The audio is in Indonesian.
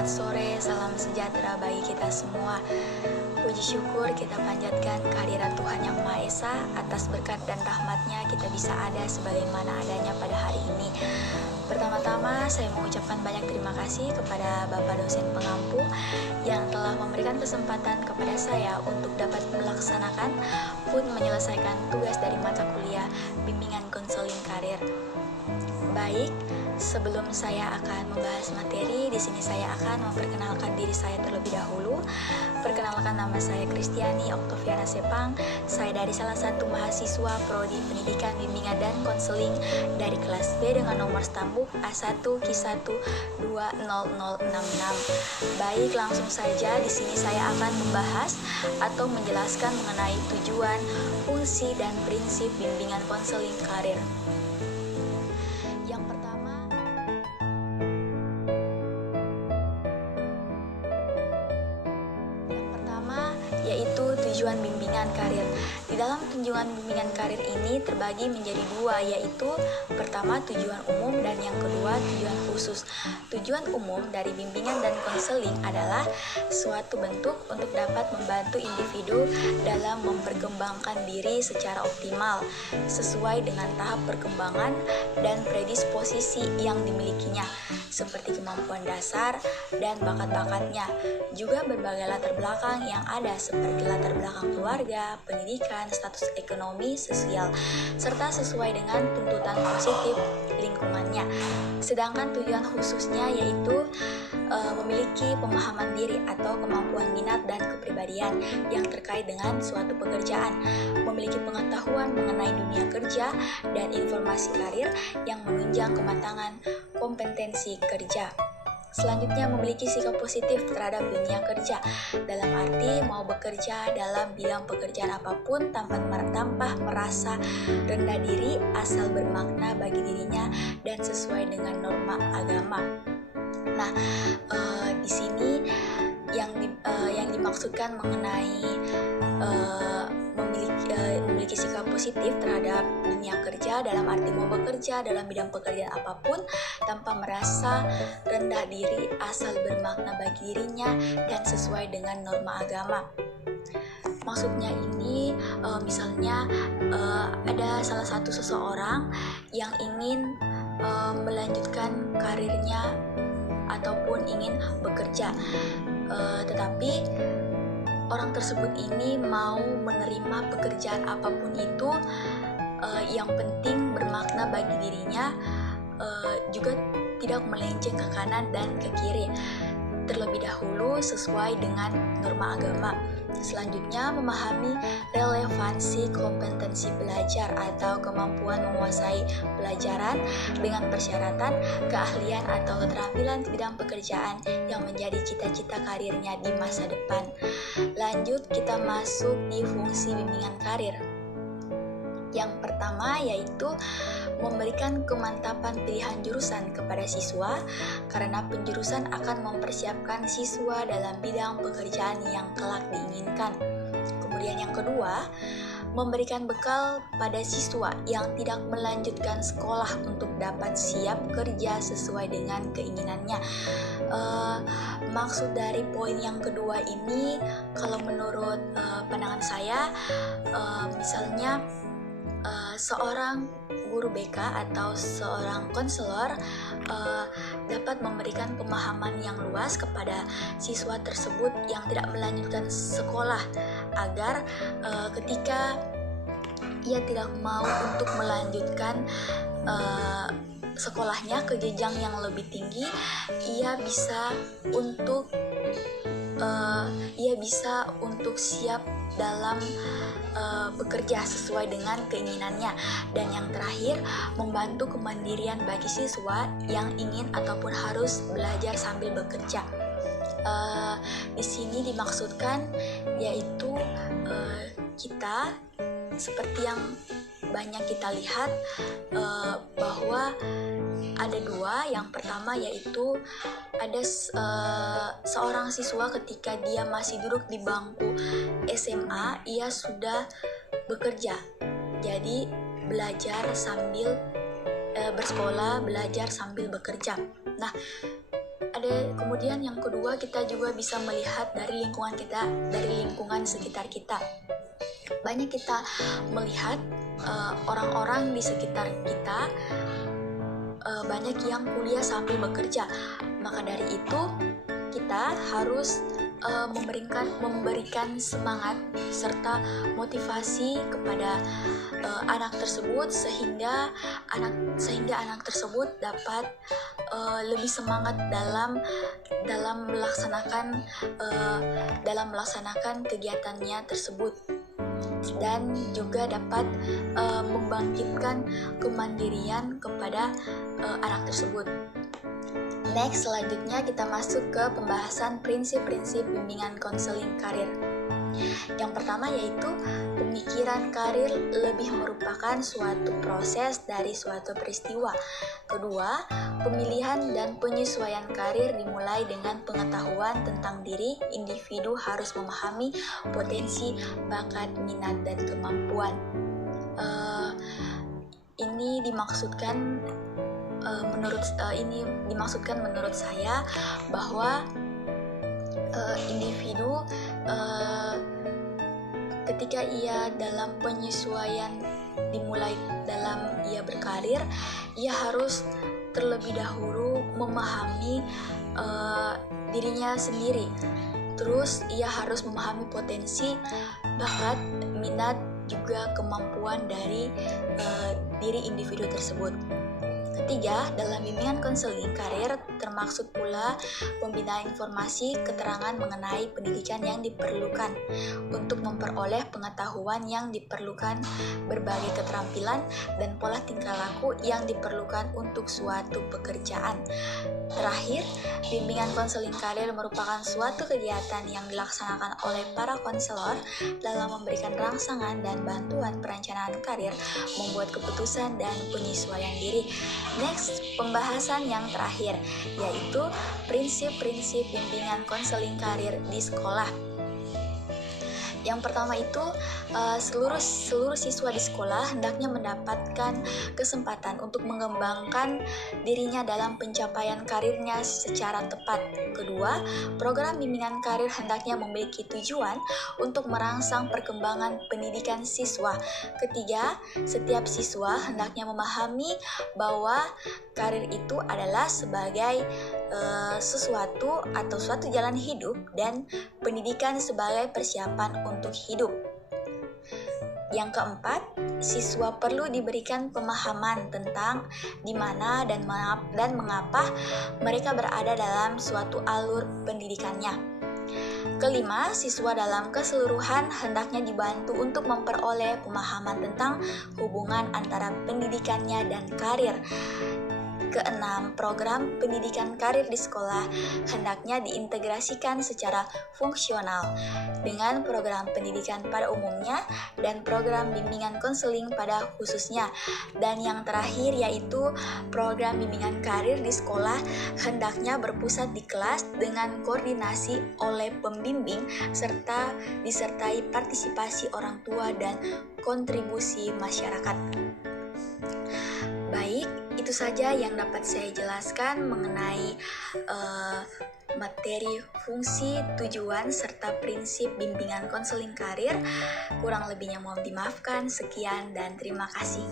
selamat sore, salam sejahtera bagi kita semua. Puji syukur kita panjatkan kehadiran Tuhan Yang Maha Esa. Atas berkat dan rahmat-Nya kita bisa ada sebagaimana adanya pada hari ini. Pertama-tama saya mengucapkan banyak terima kasih kepada Bapak dosen pengampu yang telah memberikan kesempatan kepada saya untuk dapat melaksanakan pun menyelesaikan tugas dari mata kuliah bimbingan konseling karir. Baik, sebelum saya akan membahas materi, di sini saya akan memperkenalkan diri saya terlebih dahulu. Perkenalkan, nama saya Kristiani Oktaviana Sepang. Saya dari salah satu mahasiswa Prodi Pendidikan Bimbingan dan Konseling dari kelas B dengan nomor stambuk A1 Q1 20066. Baik, langsung saja di sini saya akan membahas atau menjelaskan mengenai tujuan, fungsi, dan prinsip bimbingan konseling karir. Yang pertama yaitu tujuan bimbingan karir. Di dalam tujuan bimbingan karir ini terbagi menjadi dua, yaitu pertama tujuan umum dan yang kedua tujuan khusus. Tujuan umum dari bimbingan dan konseling adalah suatu bentuk untuk dapat membantu individu dalam memperkembangkan diri secara optimal sesuai dengan tahap perkembangan dan predisposisi yang dimilikinya, seperti kemampuan dasar dan bakat-bakatnya, juga berbagai latar belakang yang ada seperti latar belakang keluarga, pendidikan, status ekonomi, sosial, serta sesuai dengan tuntutan positif lingkungannya. Sedangkan tujuan khususnya yaitu memiliki pemahaman diri atau kemampuan minat dan kepribadian yang terkait dengan suatu pekerjaan, memiliki pengetahuan mengenai dunia kerja dan informasi karir yang menunjang kematangan kompetensi kerja. Selanjutnya, memiliki sikap positif terhadap dunia kerja, dalam arti mau bekerja dalam bidang pekerjaan apapun tanpa merasa rendah diri, asal bermakna bagi dirinya dan sesuai dengan norma agama. Nah, di sini yang dimaksudkan mengenai memiliki sikap positif terhadap dunia kerja dalam arti mau bekerja dalam bidang pekerjaan apapun tanpa merasa rendah diri, asal bermakna bagi dirinya dan sesuai dengan norma agama. Maksudnya ini misalnya ada salah satu seseorang yang ingin melanjutkan karirnya ataupun ingin bekerja, tetapi orang tersebut ini mau menerima pekerjaan apapun itu, yang penting bermakna bagi dirinya, juga tidak melenceng ke kanan dan ke kiri, terlebih dahulu sesuai dengan norma agama. Selanjutnya, memahami relevansi kompetensi belajar atau kemampuan menguasai pelajaran dengan persyaratan keahlian atau keterampilan di bidang pekerjaan yang menjadi cita-cita karirnya di masa depan. Lanjut, kita masuk di fungsi bimbingan karir. Yang pertama yaitu memberikan kemantapan pilihan jurusan kepada siswa, karena penjurusan akan mempersiapkan siswa dalam bidang pekerjaan yang kelak diinginkan. Kemudian yang kedua, memberikan bekal pada siswa yang tidak melanjutkan sekolah untuk dapat siap kerja sesuai dengan keinginannya. Maksud dari poin yang kedua ini, kalau menurut pandangan saya, misalnya seorang guru BK atau seorang konselor dapat memberikan pemahaman yang luas kepada siswa tersebut yang tidak melanjutkan sekolah, agar ketika ia tidak mau untuk melanjutkan sekolahnya ke jenjang yang lebih tinggi, ia bisa untuk siap dalam bekerja sesuai dengan keinginannya. Dan yang terakhir, membantu kemandirian bagi siswa yang ingin ataupun harus belajar sambil bekerja. Di sini dimaksudkan yaitu kita, seperti yang banyak kita lihat, bahwa ada dua. Yang pertama yaitu ada seorang siswa ketika dia masih duduk di bangku SMA, ia sudah bekerja. Jadi belajar sambil bersekolah, belajar sambil bekerja. Nah, Kemudian yang kedua, kita juga bisa melihat dari lingkungan kita, dari lingkungan sekitar kita. Banyak kita melihat orang-orang di sekitar kita banyak yang kuliah sambil bekerja. Maka dari itu kita harus memberikan semangat serta motivasi kepada anak tersebut sehingga anak tersebut dapat lebih semangat dalam melaksanakan kegiatannya tersebut, dan juga dapat membangkitkan kemandirian kepada anak tersebut. Next, selanjutnya kita masuk ke pembahasan prinsip-prinsip bimbingan konseling karir. Yang pertama yaitu pemikiran karir lebih merupakan suatu proses dari suatu peristiwa. Kedua, pemilihan dan penyesuaian karir dimulai dengan pengetahuan tentang diri. Individu harus memahami potensi, bakat, minat, dan kemampuan. Ini dimaksudkan menurut saya bahwa individu ketika ia dalam penyesuaian dimulai dalam ia berkarir, ia harus terlebih dahulu memahami dirinya sendiri. Terus ia harus memahami potensi, bakat, minat, juga kemampuan dari diri individu tersebut. Ketiga, dalam bimbingan konseling karir termaksud pula pembinaan informasi keterangan mengenai pendidikan yang diperlukan untuk memperoleh pengetahuan yang diperlukan, berbagai keterampilan dan pola tingkah laku yang diperlukan untuk suatu pekerjaan. Terakhir, bimbingan konseling karir merupakan suatu kegiatan yang dilaksanakan oleh para konselor dalam memberikan rangsangan dan bantuan perencanaan karir, membuat keputusan dan penyesuaian diri. Next, pembahasan yang terakhir, yaitu prinsip-prinsip bimbingan konseling karir di sekolah. Yang pertama itu, seluruh siswa di sekolah hendaknya mendapatkan kesempatan untuk mengembangkan dirinya dalam pencapaian karirnya secara tepat. Kedua, program bimbingan karir hendaknya memiliki tujuan untuk merangsang perkembangan pendidikan siswa. Ketiga, setiap siswa hendaknya memahami bahwa karir itu adalah sebagai sesuatu atau suatu jalan hidup, dan pendidikan sebagai persiapan untuk hidup. Yang keempat, siswa perlu diberikan pemahaman tentang di mana dan mengapa mereka berada dalam suatu alur pendidikannya. Kelima, siswa dalam keseluruhan hendaknya dibantu untuk memperoleh pemahaman tentang hubungan antara pendidikannya dan karir. Keenam, program pendidikan karir di sekolah hendaknya diintegrasikan secara fungsional dengan program pendidikan pada umumnya dan program bimbingan konseling pada khususnya. Dan yang terakhir yaitu program bimbingan karir di sekolah hendaknya berpusat di kelas dengan koordinasi oleh pembimbing serta disertai partisipasi orang tua dan kontribusi masyarakat. Baik, itu saja yang dapat saya jelaskan mengenai materi, fungsi, tujuan, serta prinsip bimbingan konseling karir. Kurang lebihnya mohon dimaafkan. Sekian dan terima kasih.